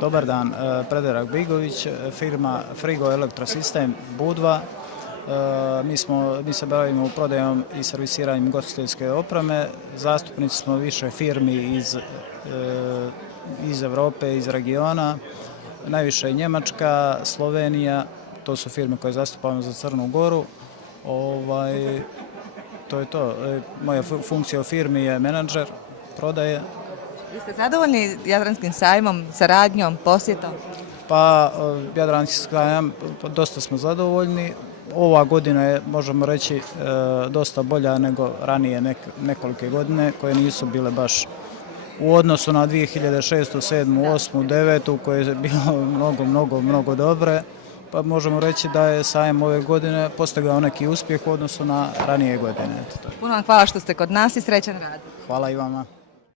Dobar dan, Predrag Bigović, firma Frigo Elektrosistem Budva. Mi se bavimo prodajom i servisiranjem ugostiteljske opreme. Zastupnici smo više firmi iz Evrope, iz regiona. Najviše je Njemačka, Slovenija, to su firme koje zastupamo za Crnu Goru. To je to. Moja funkcija u firmi je menadžer prodaje. Jeste zadovoljni Jadranskim sajmom, saradnjom, posjetom? Pa, Jadranski sajam, dosta smo zadovoljni. Ova godina je, možemo reći, dosta bolja nego ranije nekolike godine, koje nisu bile baš u odnosu na 2006, 2007, 2008, 2009, koje je bilo mnogo dobre. Pa možemo reći da je sajam ove godine postigao neki uspjeh u odnosu na ranije godine. Puno vam hvala što ste kod nas i srećan rad. Hvala i vama.